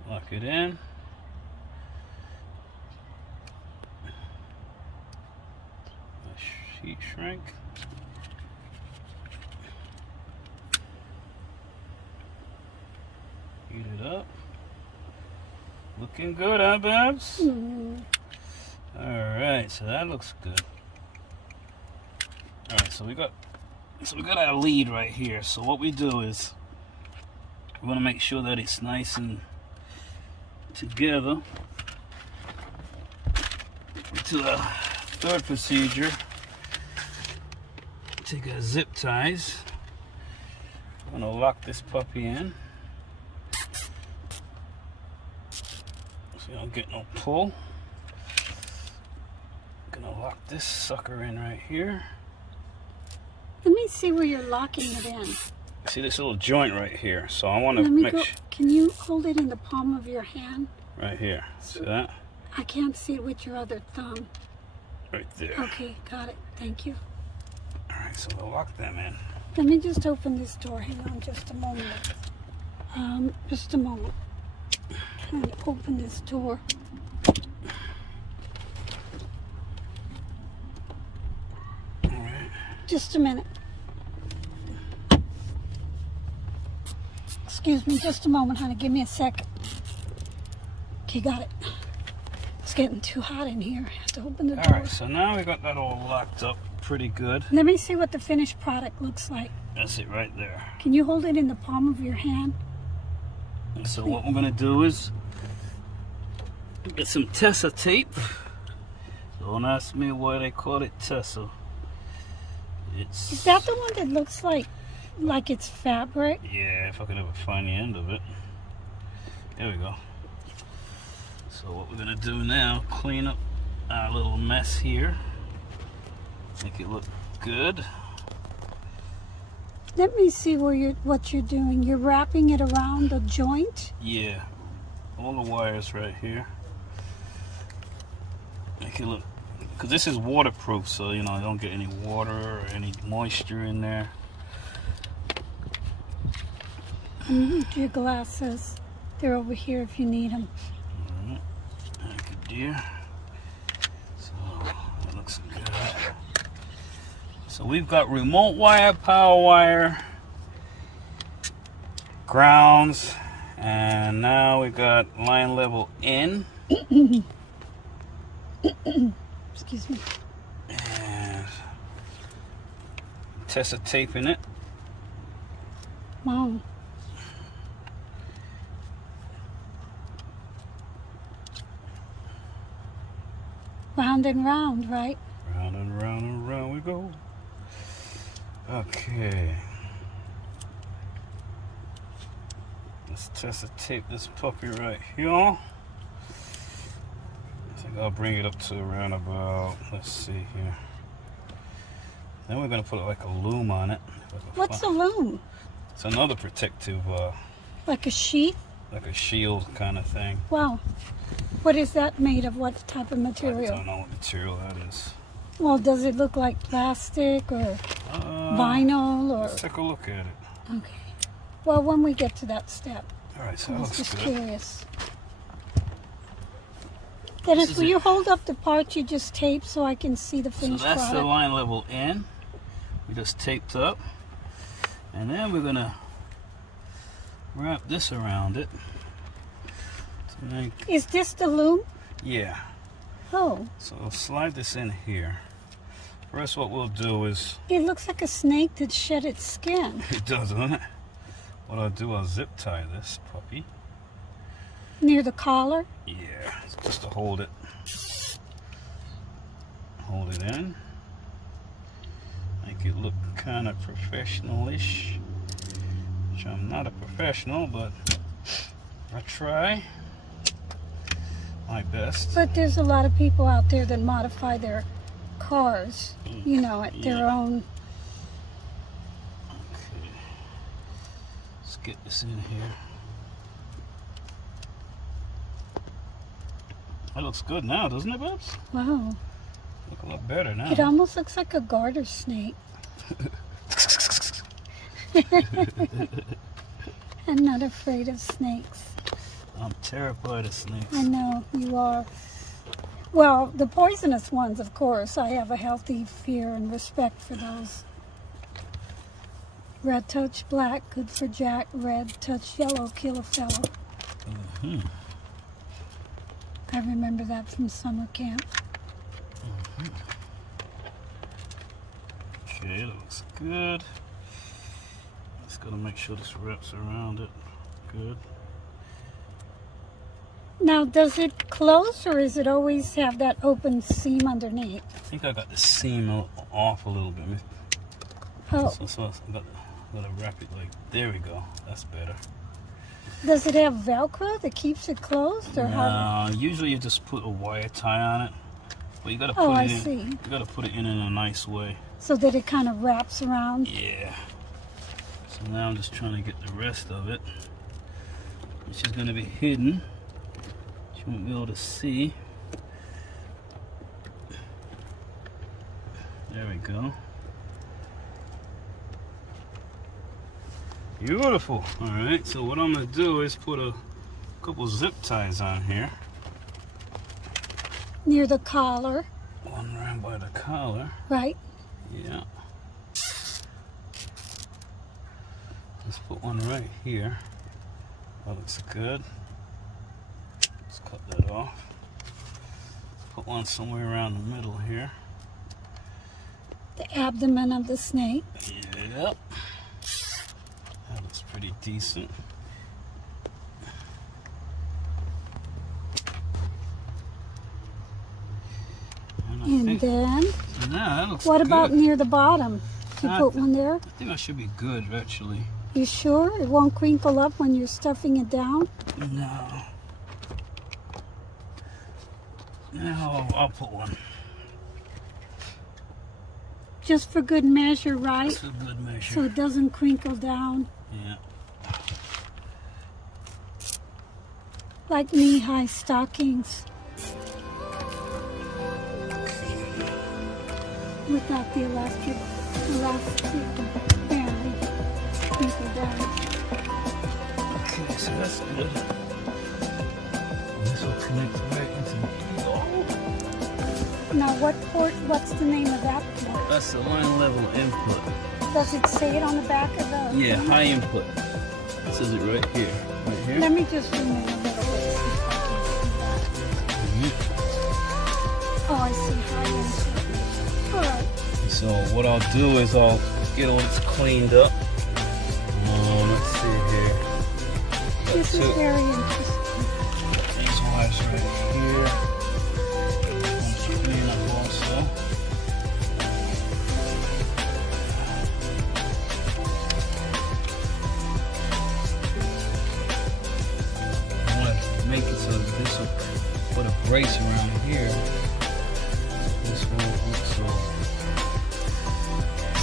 Lock it in. Heat shrink. Heat it up. Looking good, huh, Babs? Alright, so that looks good. Alright, so we got our lead right here. So what we do is we want to make sure that it's nice and together. To the third procedure, take our zip ties. I'm gonna lock this puppy in so you don't get no pull. Gonna lock this sucker in right here. Let me see where you're locking it in. See this little joint right here, so I want to Let me make go. sure Can you hold it in the palm of your hand? right here. See that? I can't see it with your other thumb. Right there. Okay, got it. Thank you. Alright, so we'll lock them in. Let me just open this door. Hang on just a moment. Just a moment. Trying to open this door. Alright. Just a minute. Excuse me, just a moment, honey. Give me a second. Okay, got it. It's getting too hot in here. I have to open the door. Alright, so now we got that all locked up pretty good. Let me see what the finished product looks like. That's it right there. Can you hold it in the palm of your hand? And so what we're gonna do is get some Tessa tape. Don't ask me why they call it Tessa. Is that the one that looks like it's fabric? Yeah, if I could ever find the end of it. There we go. So what we're gonna do now, clean up our little mess here. Make it look good. Let me see what you're doing. You're wrapping it around the joint. Yeah, all the wires right here. Make it look, because this is waterproof, so you know I don't get any water or any moisture in there. Your glasses. They're over here if you need them. Alright, thank you, dear. So that looks good. So we've got remote wire, power wire, grounds, and now we got line level in. Excuse me. And Tessa taping it. Wow. Round and round, right? Round and round and round we go. Okay. Let's Tessa tape this puppy right here. I think I'll bring it up to around about, let's see here. Then we're gonna put like a loom on it. What's a loom? It's another protective, Like a sheath? like a shield kind of thing. Wow. What is that made of? What type of I material? don't know what material that is. Well, does it look like plastic or vinyl or? Let's take a look at it. Okay. Well, when we get to that step. All right, so I that was looks just good. curious. Dennis, will you hold up the part you just taped so I can see the So finished that's the product? line level in. We just taped up. And then we're gonna wrap this around it. To make, Is this the loom? yeah. Oh, So I'll slide this in here. First what we'll do is, it looks like a snake that shed its skin. it does, doesn't it? What I'll do, I'll zip tie this puppy. Near the collar? Yeah, just to hold it. Hold it in. Make it look kind of professional-ish. Which I'm not a professional, but I try my best. But there's a lot of people out there that modify their cars, you know, at their Yeah. own. Okay. Let's get this in here. That looks good now, doesn't it, Babs? Wow. Look a lot better now. It almost looks like a garter snake. I'm not afraid of snakes. I'm terrified of snakes. I know you are. Well, the poisonous ones, of course. I have a healthy fear and respect for those. Red touch black, good for Jack. Red touch yellow, kill a fellow. Mhm. I remember that from summer camp. Okay, that looks good. Just gotta make sure this wraps around it. Good. Now, does it close or is it always have that open seam underneath? I think I got the seam off a little bit. Oh, So I gotta wrap it like, there we go. That's better. does it have Velcro that keeps it closed or how? Usually you just put a wire tie on it, but you gotta put Oh, I it in. see. You gotta put it in a nice way. So that it kind of wraps around? Yeah. So now I'm just trying to get the rest of it, which is gonna be hidden. You won't be able to see. There we go. Beautiful. All right, so what I'm gonna do is put a couple zip ties on here. Near the collar, One around by the collar. right? Yeah. Let's put one right here. That looks good. Let's cut that off. Put one somewhere around the middle here. The abdomen of the snake. Yep. That looks pretty decent. And I And think, then, nah, that looks what good. about near the bottom? You Ah, put one there? I think that should be good, actually. You sure? It won't crinkle up when you're stuffing it down? No. Now I'll put one. just for good measure, right? That's a good measure. So it doesn't crinkle down. Yeah. Like knee-high stockings. Without the elastic band. Crinkle down. Okay, so that's good. This will connect right into the Now what's the name of that port? That's the line level input. Does it say it on the back of the... Yeah, high input. It says it right here. Right here. Let me just zoom in a little bit. See if I can see that. Oh, I see high input. All right. So what I'll do is I'll get all this cleaned up. Let's see here. This is very interesting. These wires right here. I'm clean up also. I want to make it so that this will put a brace around here. This won't look so.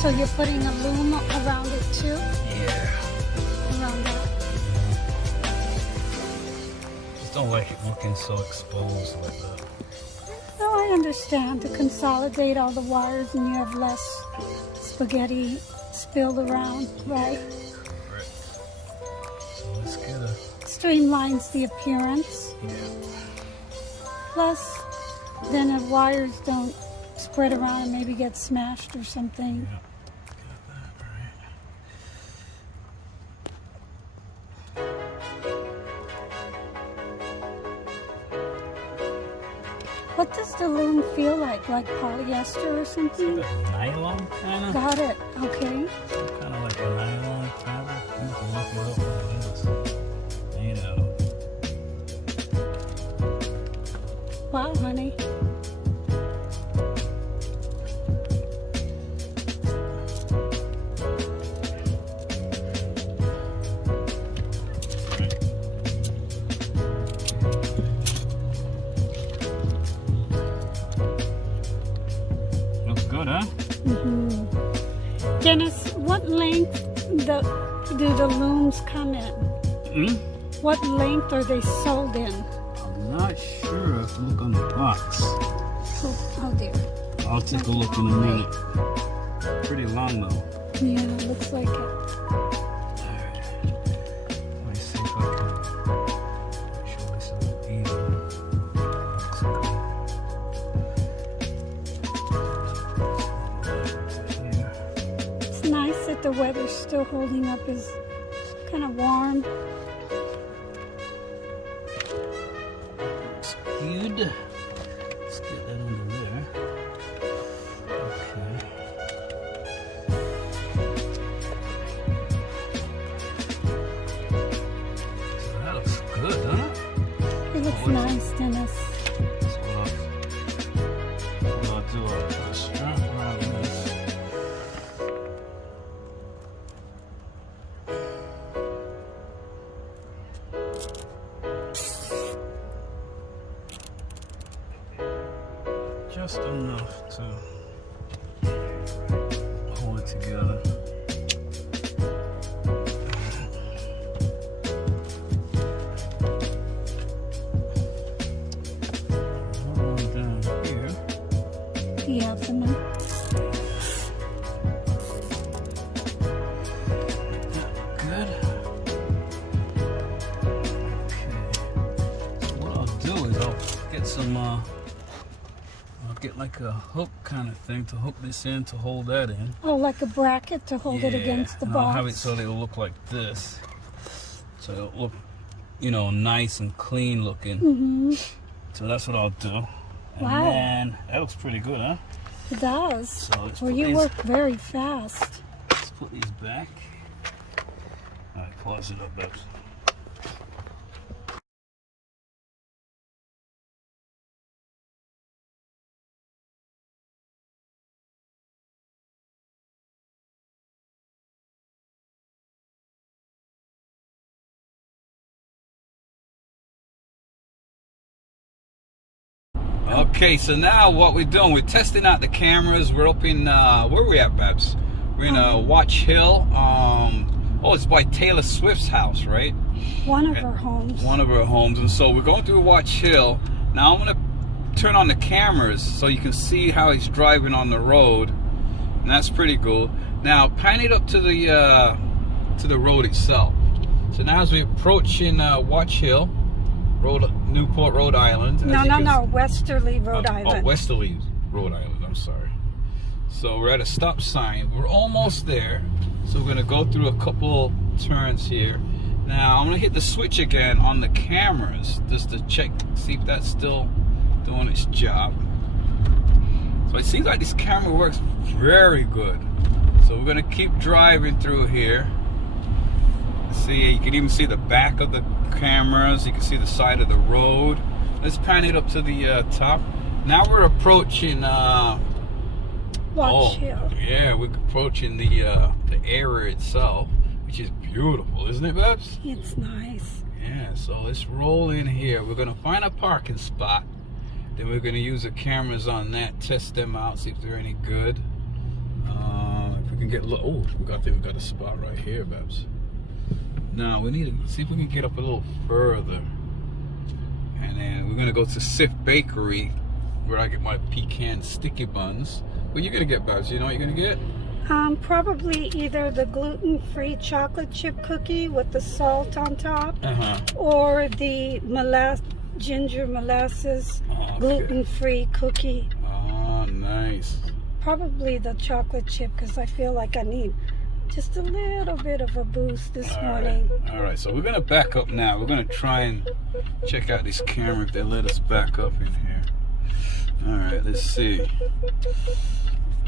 So you're putting a loom around it too? Yeah. Around that? Just don't like it looking so exposed like that. No, I understand. To consolidate all the wires and you have less spaghetti spilled around, right? Correct. So let's get a. Streamlines the appearance. Yeah. Plus, then the wires don't spread around and maybe get smashed or something. Yeah. Got that right. What does the loom feel like? Like polyester or something? Nylon kind of? Got it. Okay. Kind of like a nylon fabric. You can look it up what it is. Made out of. Wow, honey. Looks good, huh? Dennis, what length do the looms come in? What length are they sold in? I'm not sure. I have to look on the box. Oh dear. I'll take a look in a minute. Pretty long though. Yeah, looks like it. Alright. Let me see if I can show this a little easier. Looks good. Here. It's nice that the weather's still holding up. Is kind of warm. Looks good. Let's get that under there. Okay. So that looks good, huh? It looks nice, Dennis. So what I'll do, I'll put a strap around this. Just enough to hold it together. One down here. Do you have them? Good. Okay. So what I'll do is I'll get some I'll get like a hook kind of thing to hook this in to hold that in. Oh, like a bracket to hold it against the and box. I'll have it so that it'll look like this. So it'll look, you know, nice and clean looking. So that's what I'll do. And Wow. then that looks pretty good, huh? It does. So let's Well, put you these- work very fast. Let's put these back. Alright, pause it up, Babs. Okay, so now what we're doing, we're testing out the cameras. We're up in, where we at, Babs? We're in Watch Hill. Oh, it's by Taylor Swift's house, right? One of her homes. One of her homes. And so we're going through Watch Hill. Now I'm gonna turn on the cameras so you can see how he's driving on the road. And that's pretty cool. Now pan it up to the road itself. So now as we're approaching Watch Hill, Newport, Rhode Island. No, Westerly, Rhode Island. Oh, Westerly, Rhode Island, I'm sorry. So we're at a stop sign. We're almost there. So we're gonna go through a couple turns here. Now I'm gonna hit the switch again on the cameras just to check, see if that's still doing its job. So it seems like this camera works very good. So we're gonna keep driving through here. See, you can even see the back of the cameras. You can see the side of the road. Let's pan it up to the top. Now we're approaching Watch Hill. Yeah, we're approaching the area itself, which is beautiful, isn't it, Babs? It's nice. Yeah, so let's roll in here. We're gonna find a parking spot. Then we're gonna use the cameras on that, test them out, see if they're any good. If we can get, oh, I think we got a spot right here, Babs. Now we need to see if we can get up a little further. And then we're gonna go to Sif Bakery, where I get my pecan sticky buns. What are you gonna get, Babs? You know what you're gonna get? Probably either the gluten-free chocolate chip cookie with the salt on top, or the ginger molasses gluten-free cookie. Oh, nice. Probably the chocolate chip, because I feel like I need just a little bit of a boost this morning. All right, so we're gonna back up now. We're gonna try and check out this camera if they let us back up in here. All right, let's see.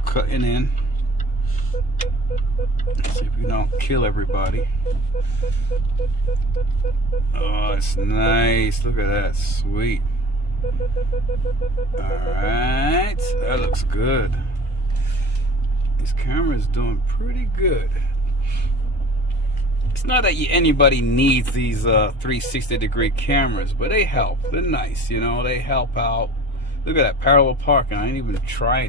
Cutting in. Let's see if we don't kill everybody. Oh, it's nice. Look at that. Sweet. Alright. That looks good. This camera is doing pretty good. It's not that anybody needs these 360-degree cameras, but they help. They're nice, you know. They help out. Look at that parallel parking. I didn't even try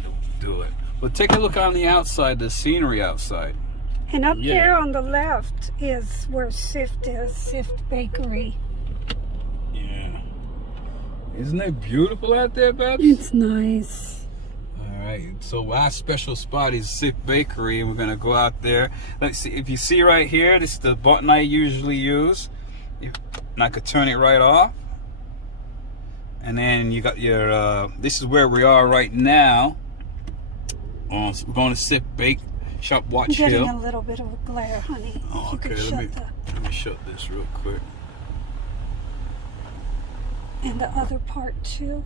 to do it. But take a look on the outside, the scenery outside. And up there on the left is where Sift is, Sift Bakery. Yeah. Isn't it beautiful out there, Babs? It's nice. Alright, so our special spot is Sift Bakery, and we're gonna go out there. Let's see, if you see right here, this is the button I usually use. And I could turn it right off. And then you got your, this is where we are right now. So we're going to Sift Bake Shop Watch Hill. Getting a little bit of a glare, honey. Oh, okay, let me shut this real quick. And the other part too.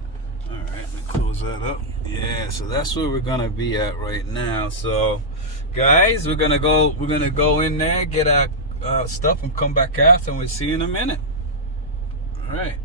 All right, let me close that up. Yeah, so that's where we're gonna be at right now. So, guys, we're gonna go in there, get our stuff, and come back out, and we'll see you in a minute. All right.